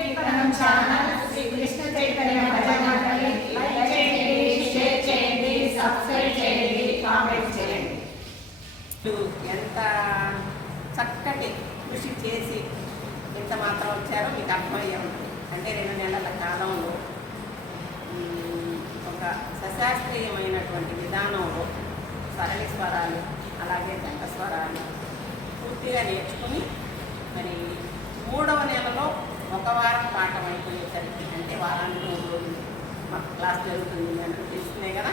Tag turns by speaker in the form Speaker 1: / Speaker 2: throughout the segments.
Speaker 1: సంకీర్తనం ఛానల్ శ్రీ కృష్ణ చైతన్య భజన లైక్ చేయండి షేర్ చేయండి సబ్స్క్రైబ్ చేయండి కామెంట్ చేయండి
Speaker 2: ఎంత చక్కటి కృషి చేసి ఎంత మాత్రం వచ్చారో మీకు అర్థమయ్యే. ఉంటుంది అంటే రెండు నెలల కాలంలో ఒక సశాస్త్రీయమైనటువంటి విధానంలో సరళి స్వరాలు అలాగే జంట స్వరాలు పూర్తిగా నేర్చుకుని మరి మూడవ నెలలో ఒక వారం పాఠం అయిపోయేసరికి అంటే వారానికి మూడు రోజులు మాకు క్లాస్ జరుగుతుంది అంటే తెలిసిందే కదా.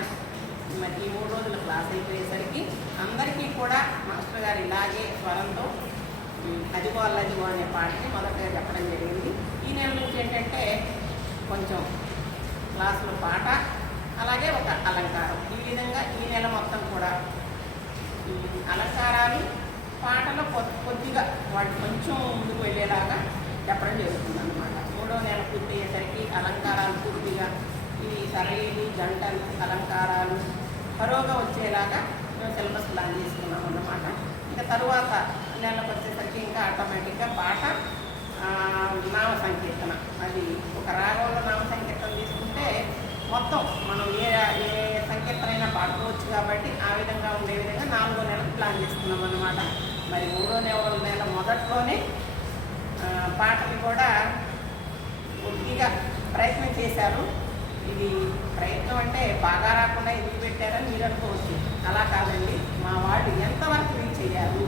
Speaker 2: మరి ఈ మూడు రోజుల క్లాస్ అయిపోయేసరికి అందరికీ కూడా మాస్టర్ గారు ఇలాగే స్వరంతో ఉమ్, అదిగో అల్లదిగో అనే పాటని మొదటగా చెప్పడం జరిగింది. ఈ నెల నుంచి ఏంటంటే కొంచెం క్లాసులో పాట అలాగే ఒక అలంకారం. ఈ విధంగా ఈ నెల మొత్తం కూడా అలంకారాలు పాటలు కొద్దిగా వాటి కొంచెం ముందుకు వెళ్ళేలాగా చెప్పడం జరుగుతుంది అనమాట మూడో నెల పూర్తయ్యేసరికి అలంకారాలు పూర్తిగా ఈ తరలిని జంటలు అలంకారాలు పరోగా వచ్చేలాగా మేము సిలబస్ ప్లాన్ చేసుకున్నాం అన్నమాట ఇంకా తరువాత నెలకు వచ్చేసరికి ఇంకా ఆటోమేటిక్గా పాట నామ సంకీర్తన. అది ఒక రాగంలో నామ సంకీర్తన తీసుకుంటే మొత్తం మనం ఏ ఏ సంకీర్తన అయినా పాడుకోవచ్చు కాబట్టి ఆ విధంగా ఉండే విధంగా నాలుగో నెలకు ప్లాన్ చేసుకున్నాం అన్నమాట మరి మూడో నెల నెల మొదట్లోనే పాటలు కూడా కొద్దిగా ప్రయత్నం చేశారు. ఇది ప్రయత్నం అంటే బాగా రాకుండా ఎందుకు పెట్టారని మీరు అనుకోవచ్చు. అలా కాదండి. మా వాళ్ళు ఎంతవరకు మీరు చేయాలి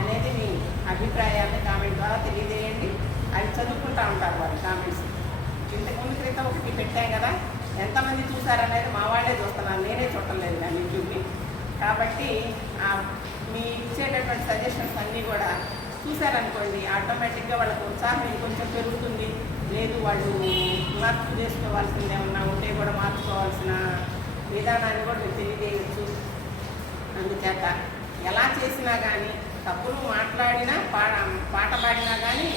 Speaker 2: అనేది మీ అభిప్రాయాన్ని కామెంట్ ద్వారా తెలియజేయండి. అవి చదువుకుంటా ఉంటారు వాళ్ళు కామెంట్స్. ఇంతకుముందు క్రితం ఒకటి పెట్టాం కదా. ఎంతమంది చూసారనేది మా వాళ్ళే చూస్తున్నాను నేనే చూడలేదు నా యూట్యూబ్ని కాబట్టి ఆ మీ ఇచ్చేటటువంటి సజెషన్స్ అన్నీ కూడా చూశారనుకోండి ఆటోమేటిక్గా వాళ్ళకు ఉత్సాహం ఇంకొంచెం పెరుగుతుంది. లేదు వాళ్ళు మార్పు చేసుకోవాల్సింది ఏమన్నా ఉంటే కూడా మార్చుకోవాల్సిన విధానాన్ని కూడా మీరు తెలియజేయచ్చు. అందుచేత ఎలా చేసినా కానీ తప్పులు మాట్లాడినా పాట పాట పాడినా కానీ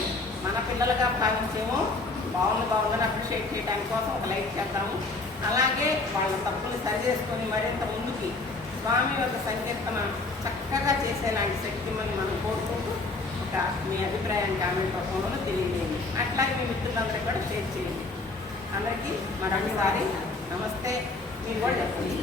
Speaker 2: మన పిల్లలుగా భావించేమో బాగుంది బాగుందని అప్రిషియేట్ చేయడానికి కోసం ఒక లైక్ చేద్దాము. అలాగే వాళ్ళ తప్పులు సరి చేసుకొని మరింత ముందుకి స్వామి యొక్క సంకీర్తన ఒక మీ అభిప్రాయాన్ని కామెంట్ రూపంలో తెలియజేయండి. అట్లాగే మీ మిత్రులందరూ కూడా షేర్ చేయండి. అందరికీ మరొకసారి నమస్తే. మీరు కూడా చెప్పండి.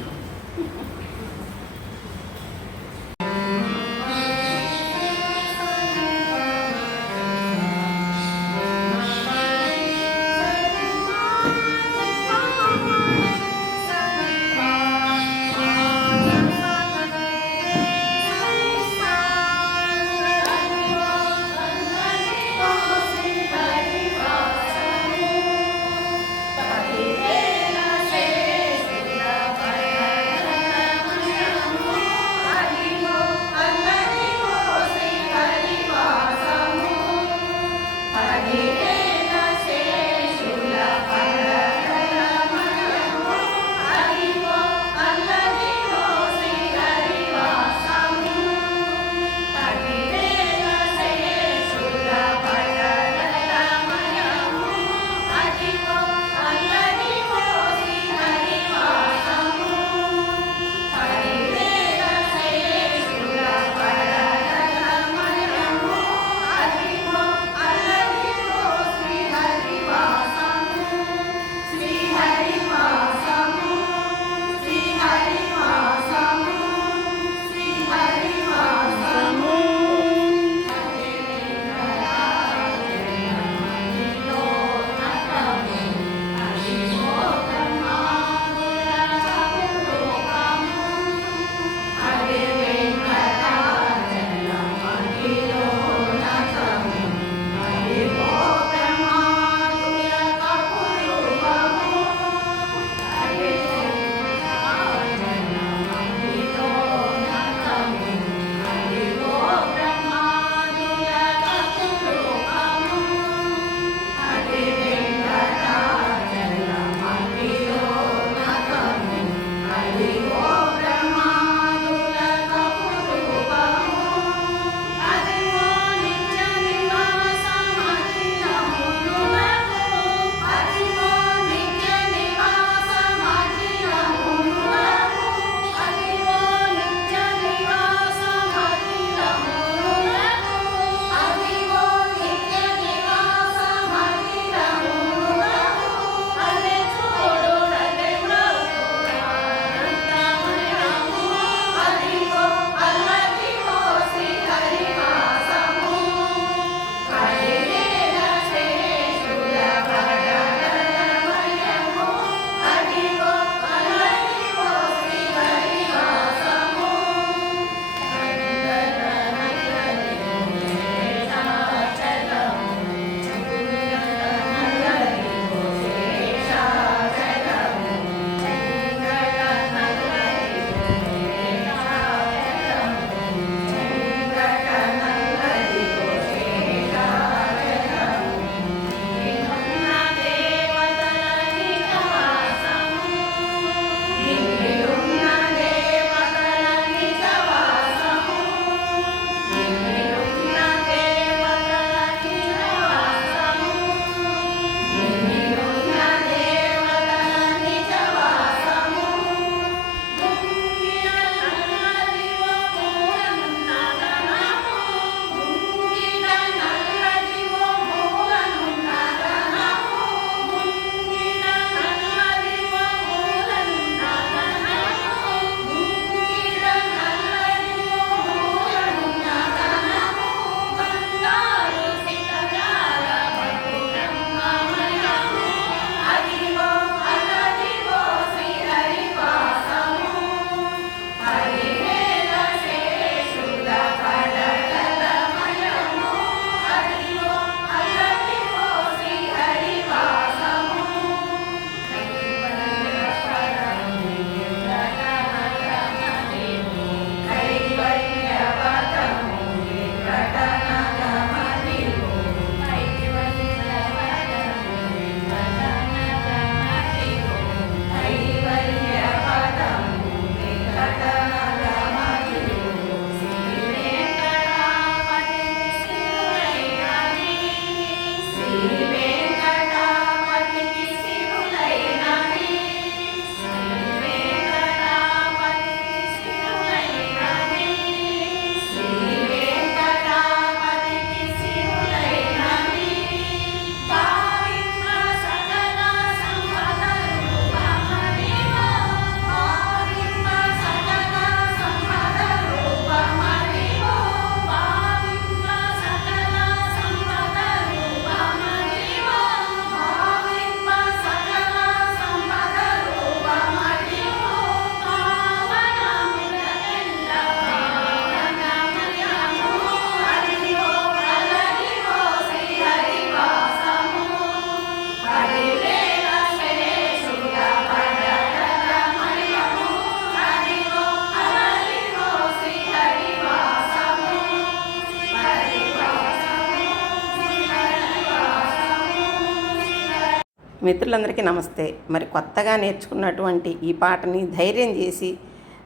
Speaker 2: మిత్రులందరికీ నమస్తే. మరి కొత్తగా నేర్చుకున్నటువంటి ఈ పాటని ధైర్యం చేసి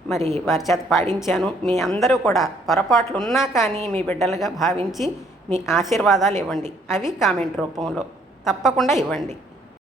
Speaker 2: మరి వారి చేత పాడించాను. మీ అందరూ కూడా పొరపాట్లు ఉన్నా కానీ మీ బిడ్డలుగా భావించి మీ ఆశీర్వాదాలు ఇవ్వండి. అవి కామెంట్ రూపంలో తప్పకుండా ఇవ్వండి.